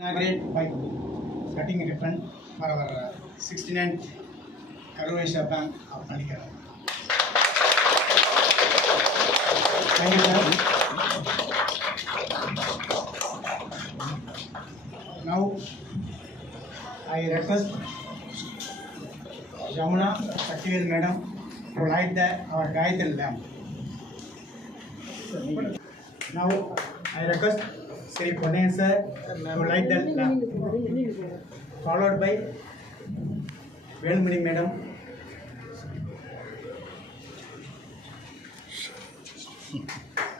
Inaugurate by cutting ribbon for our 69th Karur Vysya Bank of Palikara. Thank you, sir. Now, I request Jamuna Saktivel Madam to light our Gayatri lamp. Now, I request Sri Ponniyin sir to light the lamp, followed by Velmani Madam.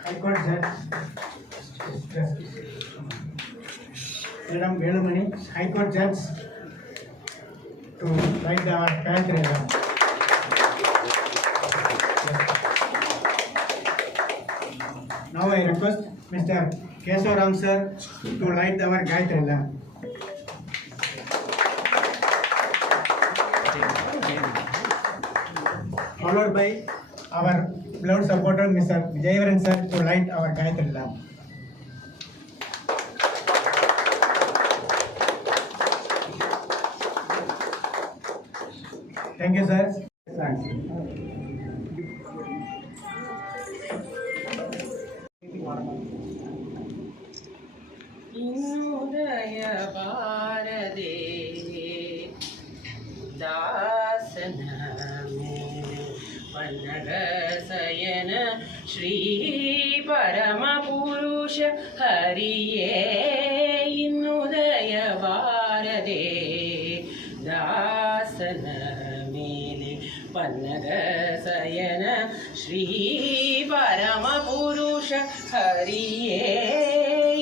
High Court Judge Madam Velmani, High Court Judge, to light our Gayatri lamp. Now I request Mr. Kesav sir to light our Gayatri lamp. Followed by our beloved supporter Mr. Jayavaran sir to light our Gayatri lamp. Thank you, sir. Thanks. ಇನ್ನುದಯ ಬಾರದೆ ದಾಸನ ಪನ್ನಗ ಸಯನ ಶ್ರೀ ಪರಮ ಪುರುಷ ಹರಿಯೇ ಇನ್ನುದಯ ಬಾರದೆ ದಾಸನ ಮೇಲೆ ಪನ್ನಗ ಸಯನ ಶ್ರೀ ಪರಮ ಪುರುಷ ಹರಿಯೇ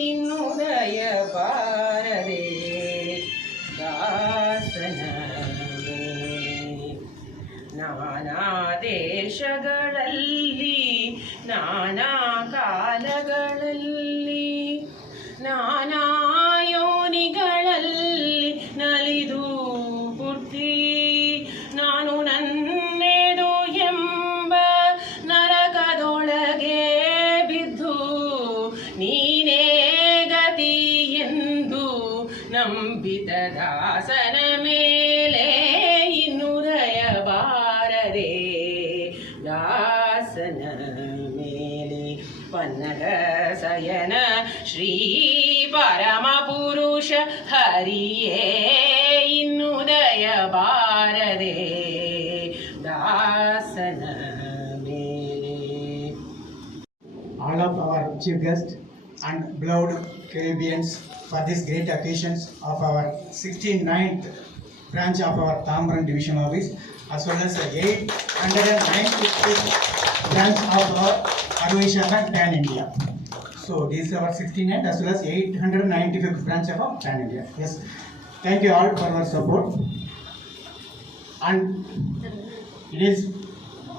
ಇನ್ನುದಯ ಬಾರದೆ ದಾಸನ ನಾನಾ ದೇಶಗಳಲ್ಲಿ ನಾನಾ ಕಾಲಗಳಲ್ಲಿ ನಾನಾ ಯೋನಿಗಳಲ್ಲಿ ನಲಿದು ಹುಟ್ಟಿ ನಾನು ನನ್ನೆದು ಎಂಬ ನರಕದೊಳಗೆ ಬಿದ್ದು ನೀನೇ ಗತಿ ಎಂದು ನಂಬಿದ ದಾಸನ ಮೇಲೆ ಇನ್ನುದಯ ಬಾರದೆ ದಾಸನ ಮೇಲೆ ಪನ್ನಗ ಸಯನ ಶ್ರೀ ಪರಮ ಪುರುಷ ಹರಿಯೇ ಇನ್ನುದಯ ಬಾರದೆ ದಾಸನ ಮೇಲೆ. All of our chief guests and beloved Caribbeans for this great occasions of our 69th branch of our Tambaram Division Office, as well as the 895th branch of our Karur Vysya Bank Pan India. So this is our 69th as well as 895th branch of our Pan India. Yes, thank you all for your support. And it is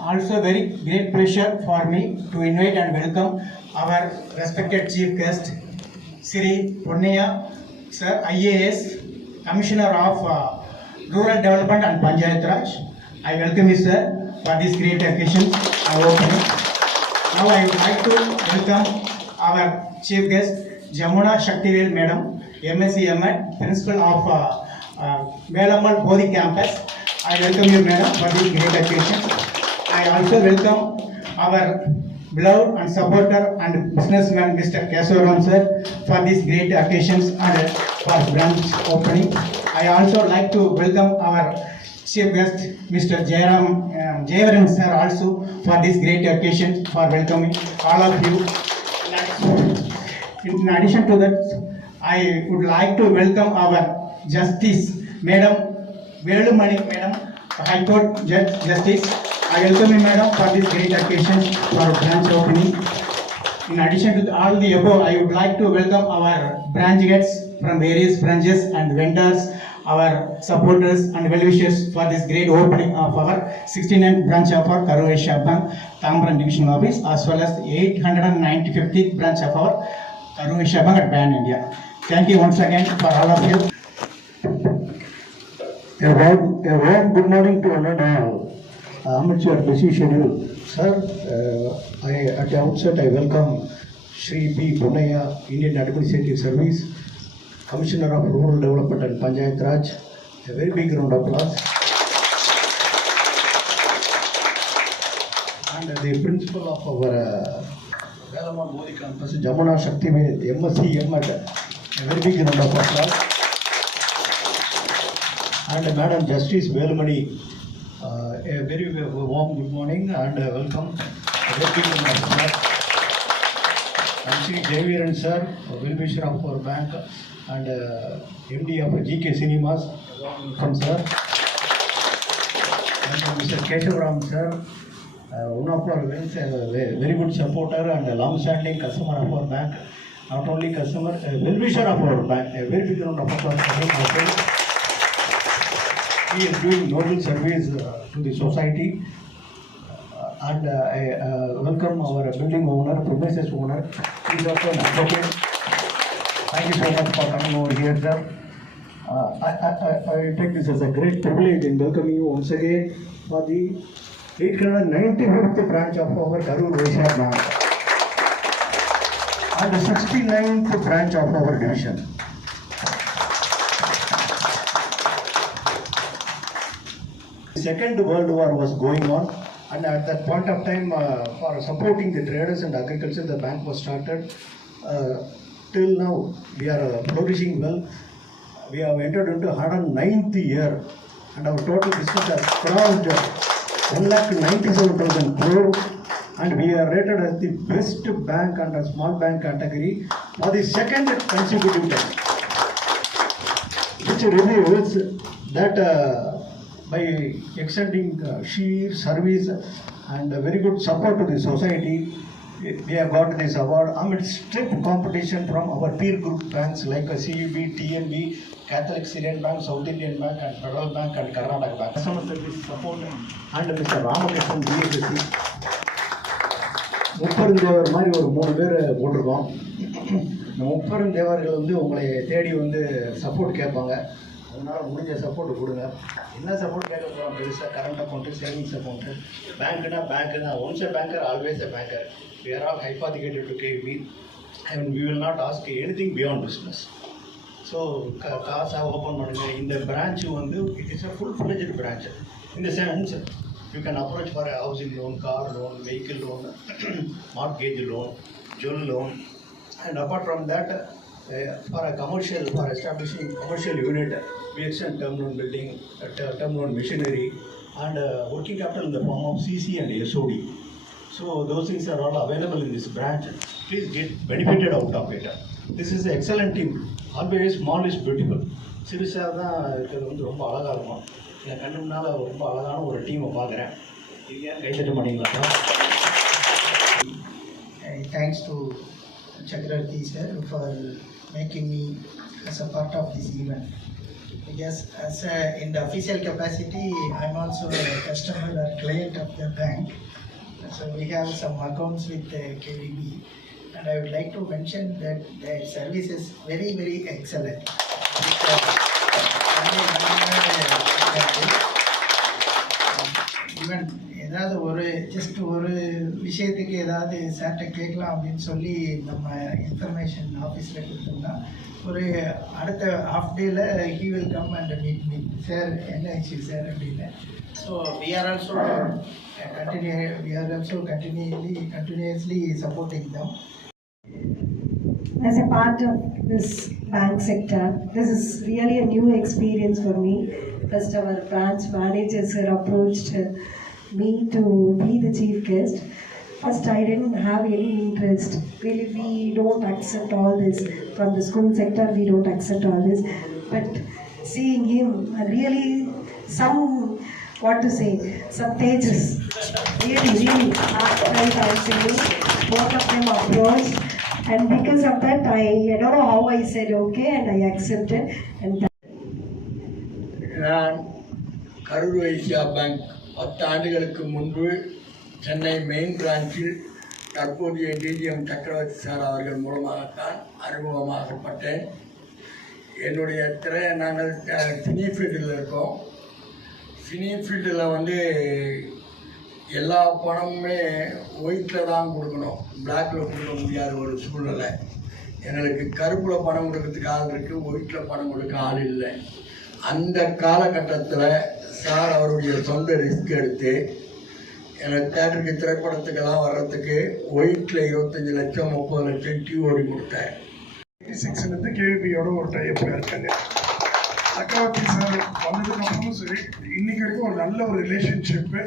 also very great pleasure for me to invite and welcome our respected chief guest Sri Ponniyin sir, IAS, Commissioner of Rural Development and Panchayat Raj. I welcome you, sir, for this great occasion. Now I would like to welcome our chief guest Jamuna Saktivel Madam, MSc M.Ed, Principal of Velamal Bodhi Campus. I welcome you, Madam, for this great occasion. I also welcome our beloved and supporter and businessman Mr. Kesav sir for these great occasions and for branch opening. I also like to welcome our chief guest Mr. Jayavaran sir also for this great occasion for welcoming all of you. In addition to that, I would like to welcome our Justice Madam Velmani Madam, High Court Judge Justice. I welcome you, Madam, for this great occasion for branch opening. In addition to all the above, I would like to welcome our branch guests from various branches and vendors, our supporters and well-wishers for this great opening of our 69th branch of our Karur Vysya Bank Tambaram Division Office, as well as 895th branch of our Karur Vysya Bank at Pan India. Thank you once again for all of you. A warm good morning to all and all. Amidst your busy schedule, sir, at the outset I welcome Shri P. Ponniyin, Indian Administrative Service, Commissioner of Rural Development and Panchayat Raj. A very big round of applause. And the principal of our Velaman Modi campus, Jamuna Shakti, MSc, M.Ed. A very big round of applause. And Madam Justice Velmani, a very warm good morning and welcome. A very big round of applause. And Sri Javiran sir, well-wisher of our bank and MD of GK Cinemas, welcome sir. And Mr. Keshav sir, one of our very good supporter and a long-standing customer of our bank. Not only customer, a well-wisher of our bank. A very big round of applause for him also. He is doing noble service to the society. And I welcome our building owner, premises owner. He is also an advocate. Thank you so much for coming over here, sir. I take this as a great privilege in welcoming you once again for the 895th branch of our Karur Vaishya Bank and the 69th branch of our division. The Second World War was going on, and at that point of time, for supporting the traders and agriculture, the bank was started. Till now, we are flourishing well. We have entered into 109th year, and our total business has crossed 1,97,000 crore, and we are rated as the best bank under small bank category for the second consecutive time, which reveals that by extending sheer service and very good support to the society, we have got this award amid strict competition from our peer group banks like CUB, TNB, Catholic Syrian Bank, South Indian Bank, and Federal Bank, and Karnataka Bank. Customer service support and Mr. Ramakrishnan BSC. முப்பெருந்தேவர் மாதிரி ஒரு 3 பேர் போட்டிருக்கோம். இந்த முப்பெருந்தேவர்கள் வந்து உங்களை தேடி வந்து support கேட்பாங்க. அதனால் முடிஞ்ச சப்போர்ட் கொடுங்க. என்ன சப்போர்ட் கேட்க போகிறோம்? பெருசாக கரண்ட் அக்கௌண்ட்டு, சேவிங்ஸ் அக்கௌண்ட்டு, பேங்க்குனா பேங்க்கு தான். Once a banker always a banker. We are all hypothecated to KB, and we will not ask anything beyond business. So, காசாக ஓப்பன் பண்ணுங்கள். இந்த பிரான்ச் வந்து it is a full-fledged branch. In the sense, you can approach for a housing loan, car loan, vehicle loan, mortgage loan, jewel loan, and apart from that, for establishing commercial unit, we extend term loan building, term loan machinery, and working capital in the form of CC and SOD. So those things are all available in this branch. Please get benefited out of it. This is an excellent team. Always small is beautiful. சிறுசாக தான் இருக்கிறது வந்து ரொம்ப அழகாக இருக்கும். என் கண்ணு முன்னால் ரொம்ப அழகான ஒரு டீமை பார்க்குறேன். இது ஏன் கைத்தட்ட மாட்டீங்களா? Thanks to Chakravarti sir for making me as a part of this event. Yes, in the official capacity, I'm also a customer or client of the bank. So we have some accounts with KVB, and I would like to mention that their service is very, very excellent. Even ஏதாவது ஒரு விஷயத்துக்கு ஏதாவது சார்ட்ட கேட்கலாம் அப்படின்னு சொல்லி நம்ம information ஆஃபீஸில் கொடுத்தோம்னா ஒரு அடுத்த ஹாஃப் டேயில் he will come and meet me sir என்ன இஷ்யூ சார் அப்படின்னு. So we are also continuously supporting them. As a part of this bank sector, this is really a new experience for me. First, our branch manager sir approached me to be the chief guest. First, I didn't have any interest. Really, we don't accept all this. From the school sector, we don't accept all this. But seeing him, really some pages. Really, heartfelt, I say, both of them approached. And because of that, I don't know how I said okay and I accepted. And நான் Karur Vysya bank 10 ஆண்டுகளுக்கு முன்பு Chennai main பிரான்ச்சில் தற்போதைய DGM சக்கரவர்த்தி sir அவர்கள் மூலமாகத்தான் அறிமுகமாகப்பட்டேன். என்னுடைய நாங்கள் cine ஃபீல்டில் இருக்கோம். சினி ஃபீல்டில் வந்து எல்லா பணமுமே ஒயிட்டில் தான் கொடுக்கணும், பிளாக்கில் கொடுக்க முடியாத ஒரு சூழ்நிலை. எங்களுக்கு கருப்பில் பணம் கொடுக்கறதுக்கு ஆள் இருக்குது, ஒயிட்டில் பணம் கொடுக்க ஆள் இல்லை. அந்த காலகட்டத்தில் சார் அவருடைய சொந்த ரிஸ்க் எடுத்து எனக்கு தேட்டருக்கு திரைப்படத்துக்கெல்லாம் வர்றதுக்கு ஒயிட்டில் 25 லட்சம் 30 லட்சம் டிஓடி கொடுத்தார். 86 கேவிபியோட ஒரு டைப்பில் இருக்காங்க. சக்கரவர்த்தி சார் வந்ததுக்கப்புறமும் சரி, இன்னைக்கு வரைக்கும் ஒரு நல்ல ஒரு ரிலேஷன்ஷிப்பு.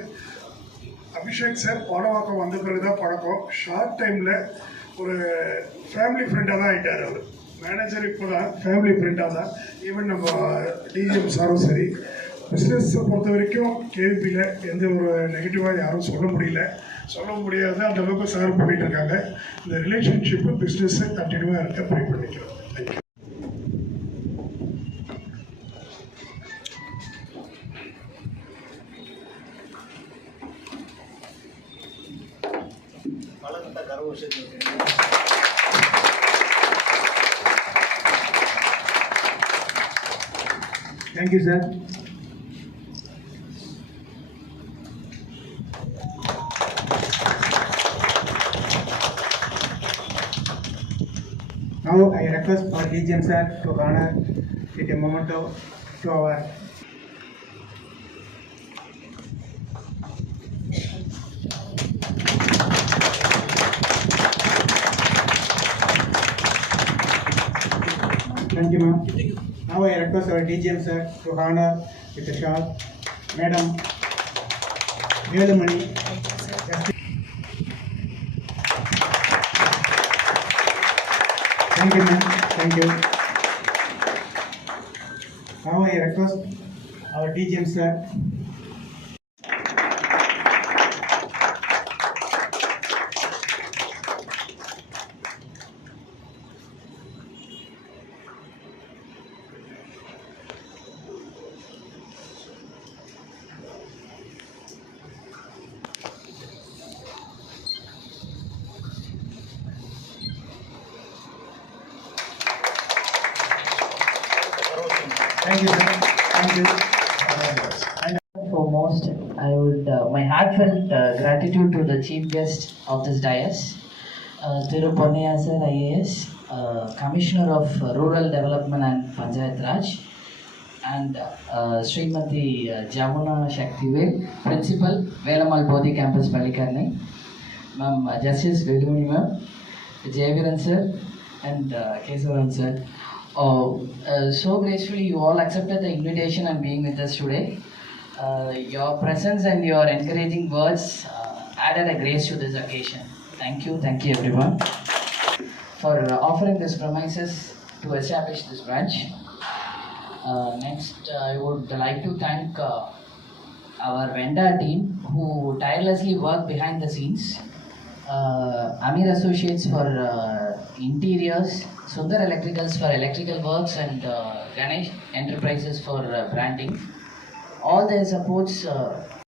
அபிஷேக் சார் படவாக்கம் வந்த பிறகு தான் பழக்கம். ஷார்ட் டைமில் ஒரு ஃபேமிலி ஃப்ரெண்டாக தான் ஆகிட்டார். அவர் மேனேஜர் இப்போ தான் ஃபேமிலி ஃப்ரெண்டாக தான். ஈவன் நம்ம டிஜிஎம் சாரும் சரி, பிஸ்னஸை பொறுத்த வரைக்கும் கேவிபியில் எந்த ஒரு நெகட்டிவாக யாரும் சொல்ல முடியாது. அந்த அளவுக்கு சார் பண்ணிட்டு இருக்காங்க. இந்த ரிலேஷன்ஷிப்பு பிஸ்னஸை கண்டினியூவாக இருக்க ப்ரே பண்ணிக்கிறோம். Thank you. Thank you, sir. Now I request our DGM sir to honor with a memento to our Thank you, ma'am. Now I request our DGM sir to honor with a shawl Madam Velumani. Thank you, ma'am. Thank you. Now I request our DGM sir. Thank you, sir. Thank you. Foremost, I would my heartfelt gratitude to the chief guest of this dais, Thiru Ponnaiah sir, IAS, Commissioner of Rural Development and Panchayat Raj, and Srimati Jamuna Shaktivel, Principal, Velamal Bodhi Campus, Palikarnai, Ma'am Justice Velumani ma'am, Jayaviran sir, and Kesavan sir. So gracefully you all accepted the invitation and being with us today. Your presence and your encouraging words added a grace to this occasion. Thank you everyone for offering this premises to establish this branch. Next, I would like to thank our vendor team who tirelessly work behind the scenes. Amir Associates for interiors, Sundar Electricals for electrical works, and Ganesh Enterprises for branding. All their supports